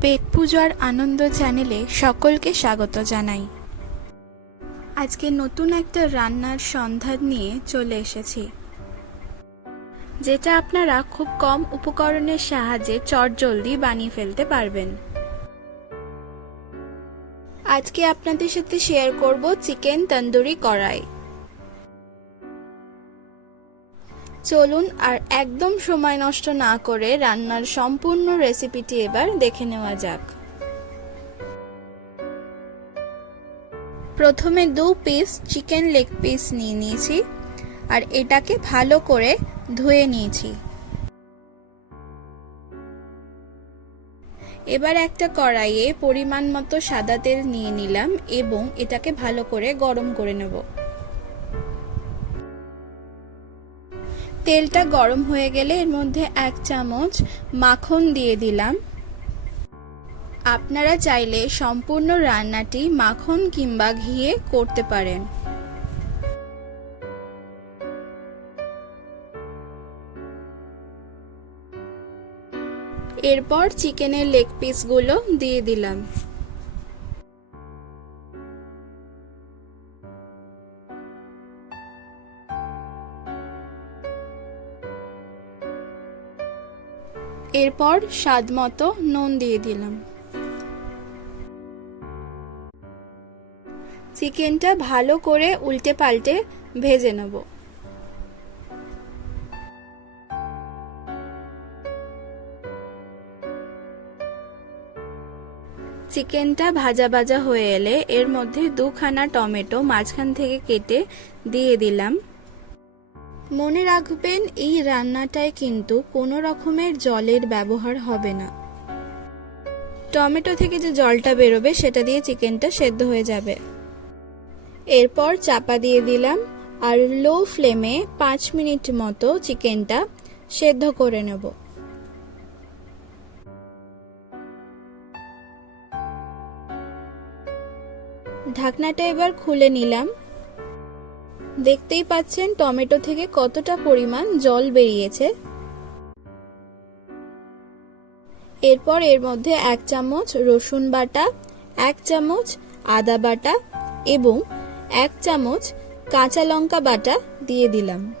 পেট পুজোর আনন্দ চ্যানেলে সকলকে স্বাগত জানাই। আজকে নতুন একটা রান্নার সন্ধান নিয়ে চলে এসেছি। যেটা আপনারা খুব কম উপকরণের সাহায্যে চটজলদি বানিয়ে ফেলতে পারবেন। আজকে আপনাদের সাথে শেয়ার করব চিকেন তন্দুরি কড়াই। চলুন আর একদম সময় নষ্ট না করে রান্নার সম্পূর্ণ রেসিপিটি এবার দেখে নেওয়া যাক। প্রথমে দু পিস চিকেন লেগ পিস নিয়ে নিয়েছি আর এটাকে ভালো করে ধুয়ে নিয়েছি। এবার একটা কড়াইয়ে পরিমাণ মতো সাদা তেল নিয়ে নিলাম এবং এটাকে ভালো করে গরম করে নেব। তেলটা গরম হয়ে গেলে এর মধ্যে এক চামচ মাখন দিয়ে দিলাম। আপনারা চাইলে সম্পূর্ণ রান্নাটি মাখন কিংবা ঘিয়ে করতে পারেন। এরপর চিকেনের লেগ পিসগুলো দিয়ে দিলাম। এরপর স্বাদ মতো নুন দিয়ে দিলাম। চিকেনটা ভালো করে উল্টে পাল্টে ভেজে নেব। চিকেনটা ভাজা ভাজা হয়ে এলে এর মধ্যে দুখানা টমেটো মাঝখান থেকে কেটে দিয়ে দিলাম। মনে রাখবেন, এই রান্নাটায় কিন্তু কোনো রকমের জলের ব্যবহার হবে না। টমেটো থেকে যে জলটা বেরোবে, সেটা দিয়ে চিকেনটা সেদ্ধ হয়ে যাবে। এরপর চাপা দিয়ে দিলাম আর লো ফ্লেমে পাঁচ মিনিট মতো চিকেনটা সেদ্ধ করে নেব। ঢাকনাটা এবার খুলে নিলাম। দেখতেই পাচ্ছেন টমেটো থেকে কতটা পরিমাণ জল বেরিয়েছে। এরপর এর মধ্যে এক চামচ রসুন বাটা, এক চামচ আদা বাটা এবং এক চামচ কাঁচা লঙ্কা বাটা দিয়ে দিলাম।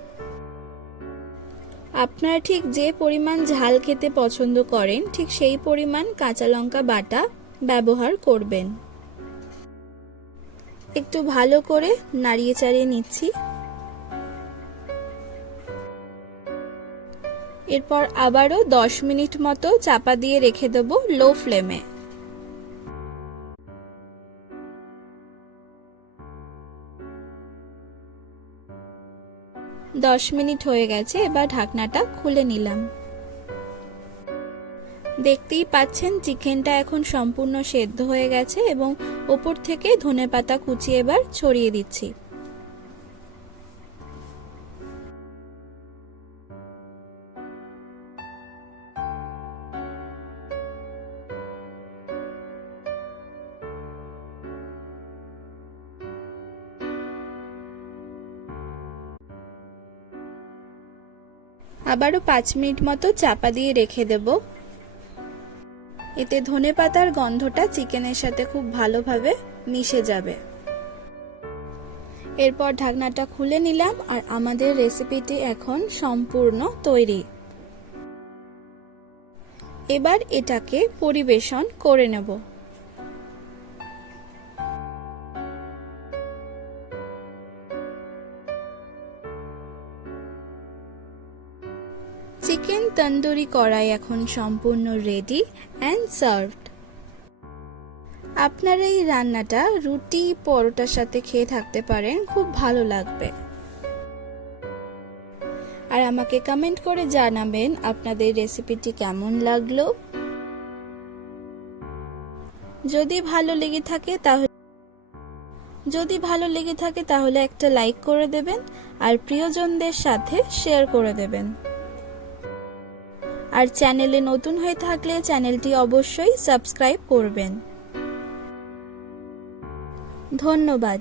আপনারা ঠিক যে পরিমাণ ঝাল খেতে পছন্দ করেন, ঠিক সেই পরিমাণ কাঁচা লঙ্কা বাটা ব্যবহার করবেন। একটু ভালো করে নাড়িয়ে চাড়িয়ে নিচ্ছি। এরপর আবারও দশ মিনিট মতো চাপা দিয়ে রেখে দেব লো ফ্লেমে। দশ মিনিট হয়ে গেছে, এবার ঢাকনাটা খুলে নিলাম। দেখতেই পাচ্ছেন চিকেনটা এখন সম্পূর্ণ সেদ্ধ হয়ে গেছে এবং ওপর থেকে ধনে পাতা কুচি এবার ছড়িয়ে দিচ্ছি। আবারও পাঁচ মিনিট মতো চাপা দিয়ে রেখে দেবো। এতে ধনে পাতার গন্ধটা চিকেনের সাথে খুব ভালোভাবে মিশে যাবে। এরপর ঢাকনাটা খুলে নিলাম আর আমাদের রেসিপিটি এখন সম্পূর্ণ তৈরি। এবার এটাকে পরিবেশন করে নেব। চিকেন তন্দুরি কড়াই এখন সম্পূর্ণ রেডি অ্যান্ড সার্ভড আপনারা এই রান্নাটা রুটি, পরোটার সাথে খেয়ে থাকতে পারেন, খুব ভালো লাগবে। আর আমাকে কমেন্ট করে জানাবেন আপনাদের রেসিপিটি কেমন লাগল। যদি ভালো লেগে থাকে তাহলে যদি ভালো লেগে থাকে তাহলে একটা লাইক করে দেবেন, আর প্রিয়জনদের সাথে শেয়ার করে দেবেন। আর চ্যানেলে নতুন হয়ে থাকলে চ্যানেলটি অবশ্যই সাবস্ক্রাইব করবেন। ধন্যবাদ।